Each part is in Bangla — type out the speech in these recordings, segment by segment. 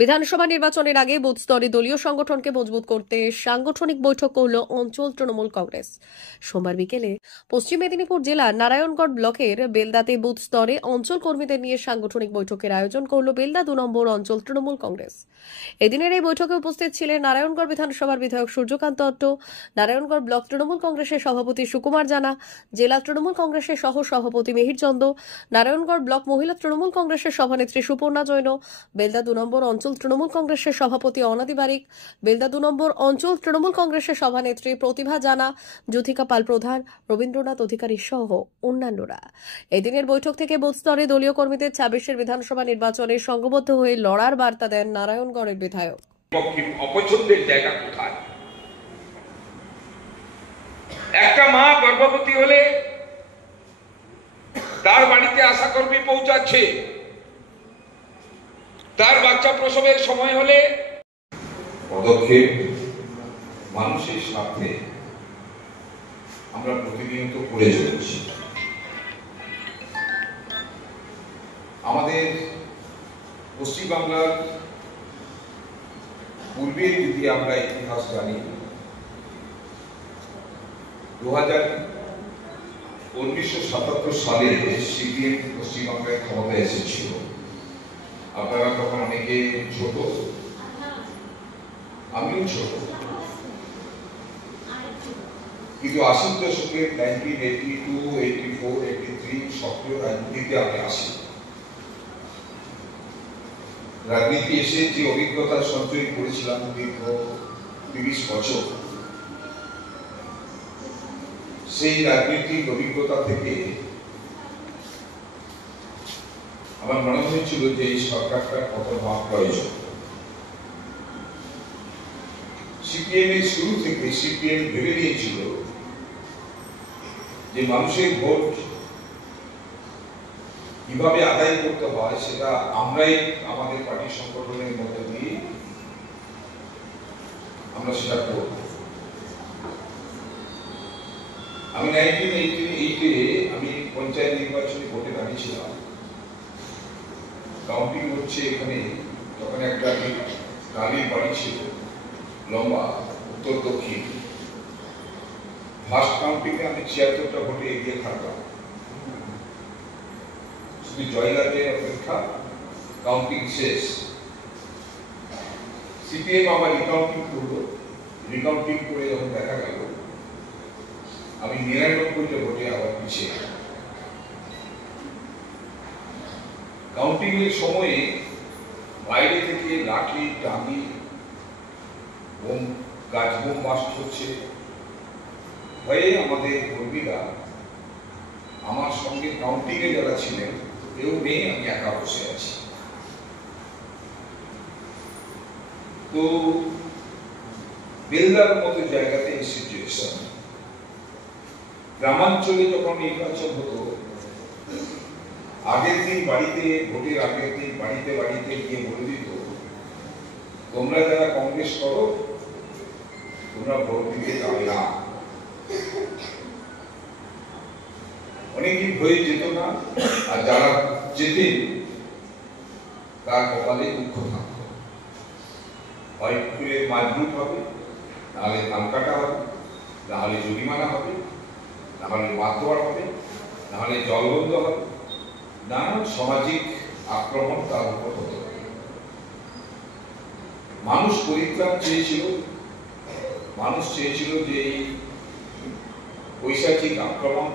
বিধানসভা নির্বাচনের আগে বুথ স্তরে দলীয় সংগঠনকে মজবুত করতে সাংগঠনিক বৈঠক করল অঞ্চল তৃণমূল কংগ্রেস। সোমবার বিকেলে পশ্চিম মেদিনীপুর জেলার নারায়ণগড় ব্লকের বেলদাতে বুথ স্তরে অঞ্চল কর্মীদের নিয়ে সাংগঠনিক বৈঠকের আয়োজন করল বেলদা 2 নম্বর অঞ্চল তৃণমূল কংগ্রেস। এদিনের এই বৈঠকে উপস্থিত ছিলেন নারায়ণগড় বিধানসভার বিধায়ক সূর্যকান্ত অট্ট, নারায়ণগড় ব্লক তৃণমূল কংগ্রেসের সভাপতি সুকুমার জানা, জেলা তৃণমূল কংগ্রেসের সহ সভাপতি মিহির চন্দ, নারায়ণগড় ব্লক মহিলা তৃণমূল কংগ্রেসের সভানেত্রী সুপর্ণা জৈন, বেলদা 2 নম্বর অঞ্চল তৃণমূল কংগ্রেসের সভাপতি অনাদি বারিক, বেলদা 2 নম্বর অঞ্চল তৃণমূল কংগ্রেসের সভানেত্রী প্রতিভা জানা, জ্যোতিকা পাল প্রধান, রবীন্দ্রনাথ অধিকারী সহ অন্যান্যরা। এদিনের বৈঠক থেকে বুথ স্তরে দলীয় কর্মীদের 26-এর বিধানসভা নির্বাচনে সংঘবদ্ধ হয়ে লড়ার বার্তা দেন নারায়ণগড়ের বিধায়ক। অপছন্দের জায়গা কোথায়? একটা মা গর্ভবতী হলে তার বাড়িতে আশাকর্মী পৌঁছাচ্ছে, তার বাচ্চা প্রসবের সময় হলে পদক্ষেপ মানুষের স্বার্থে আমরা প্রতিনিয়ত করে চলেছি। আমাদের পশ্চিমবাংলার পূর্বে যদি আমরা ইতিহাস জানি, 1977 সালে সিপিএম পশ্চিমবাংলায় ক্ষমতায় এসেছিল। আপনারা তখন অনেকে ছোট, আমিও ছোট, কিন্তু 80 দশকের 1982, 84, 83 সক্রিয় রাজনীতিতে আমি আসি। রাজনীতি এসে যে অভিজ্ঞতা সঞ্চয় করেছিলাম দীর্ঘ 30 বছর, সেই রাজনৈতিক অভিজ্ঞতা থেকে আমার মনে হয়েছিল যে এই সরকারটা কত হওয়া প্রয়োজন। সিপিএম এর শুরু থেকে সিপিএম ভেবে নিয়েছিল যে মানুষের ভোট কিভাবে আদায় করতে হয় সেটা আমরাই আমাদের পার্টি সংগঠনের মধ্যে দিয়ে আমরা সেটা করব। আমি 1988-এ আমি পঞ্চায়েত নির্বাচনে ভোটে দাঁড়িয়েছিলাম। কাউন্টিং হচ্ছে এখানে, তখন একটা গাড়ির বাড়ি ছিল লম্বা, উত্তর দক্ষিণ। ফার্স্ট কাউন্টিংয়ে আমি 76টা ভোটে এগিয়ে থাকলাম। শুধু জয়লাভের অপেক্ষা, কাউন্টিং শেষ। সিপিএম আবার রিকাউন্টিং করলো। রিকাউন্টিং করে যখন দেখা গেল আমি 99টা ভোটে আবার পিছিয়ে। কাউন্টিং এর সময়ে বাইরে থেকে লাঠি, ডাঙ্গি, বোম, গাছ বোম বাস্ট হচ্ছে। ভয়ে আমাদের কর্মীরা, আমার সঙ্গে কাউন্টিং এ যারা ছিলেন কেউ নেই, আমি একা বসে আছি। তো বেলদার মতো জায়গাতে এই সিচুয়েশন। গ্রামাঞ্চলে যখন নির্বাচন হতো, আগের দিন বাড়িতে, ভোটের আগের দিন বাড়িতে বাড়িতে গিয়ে বলে দিত, তোমরা যারা কংগ্রেস করো তোমরা ভোট দিতে যাবে না। অনেকেই ভয়ে যেত না, আর যারা যেতেন তার কপালে দুঃখ থাকত। হয় ফুলের মাঝরুট হবে, নাহলে ধান কাটা হবে, নাহলে জরিমানা হবে, নাহলে মাতোয়ার হবে, নাহলে জলবন্ধ হবে, নানান সামাজিক আক্রমণ তার উপর হতে হবে। মানুষ পরিত্রাণ চেয়েছিল, মানুষ চেয়েছিল যে এই পৈশাচিক আক্রমণ,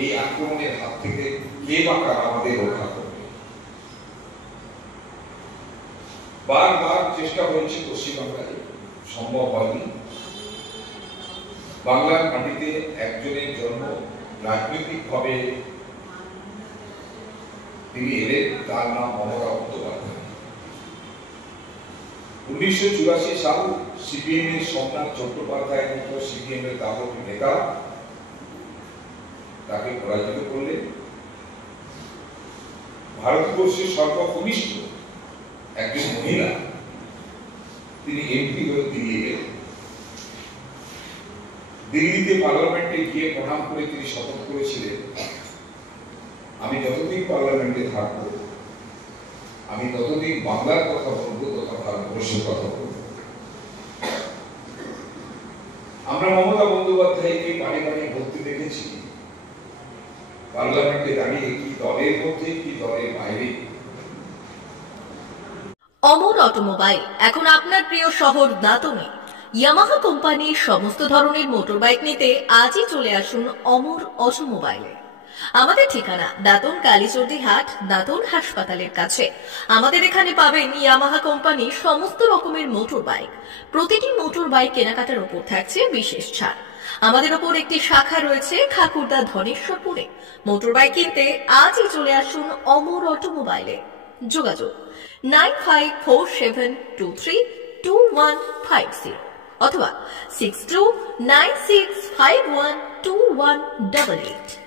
এই আক্রমণের হাত থেকে কে বা কারা আমাদের রক্ষা করবে। বারবার চেষ্টা হয়েছে পশ্চিমবাংলায়, সম্ভব হয়নি। বাংলার মাটিতে একজনের জন্ম, রাজনৈতিকভাবে তিনি এলেন, তার নাম মমতা বন্দ্যোপাধ্যায়। 1984 সাল সিপিএম এর সোমনাথ চট্টোপাধ্যায়ের মতো সিপিএম এর দাপট নেতা তাকে পরাজিত করলেন। ভারতবর্ষের সর্বকনিষ্ঠ একজন মহিলা, তিনি এমপি হয়ে দিল্লি গেলেন। দিল্লিতে পার্লামেন্টে গিয়ে প্রণাম করে তিনি শপথ করেছিলেন, আমি যতদিন পার্লামেন্টে থাকবো আমি ততদিন বাংলার কথা বলবো, তথা ভারতবর্ষের কথা বলবো। আমরা মমতা বন্দ্যোপাধ্যায়কে বারে বারে বলতে দেখেছি পার্লামেন্টে দাঁড়িয়ে, কি দলের মধ্যে কি দলের বাইরে। অমর অটোমোবাইল এখন আপনার প্রিয় শহর দাঁতনে। ইয়ামাহা কোম্পানির সমস্ত ধরনের মোটরবাইক নিতে আজই চলে আসুন অমর অটোমোবাইলে। আমাদের ঠিকানা দাঁতন কালীচর্দি হাট, দাঁতন হাসপাতালের কাছে। আমাদের এখানে পাবেন ইয়ামাহা কোম্পানির সমস্ত রকমের মোটর বাইক। প্রতিটি মোটর বাইক কেনাকাটার উপর থাকছে বিশেষ ছাড়। আমাদের ওপর একটি শাখা রয়েছে খাকুরদা ধনেশ্বরপুরে। মোটর বাইক কিনতে আজই চলে আসুন অমর অটোমোবাইলে। যোগাযোগ 9547232150 অথবা 6296512188।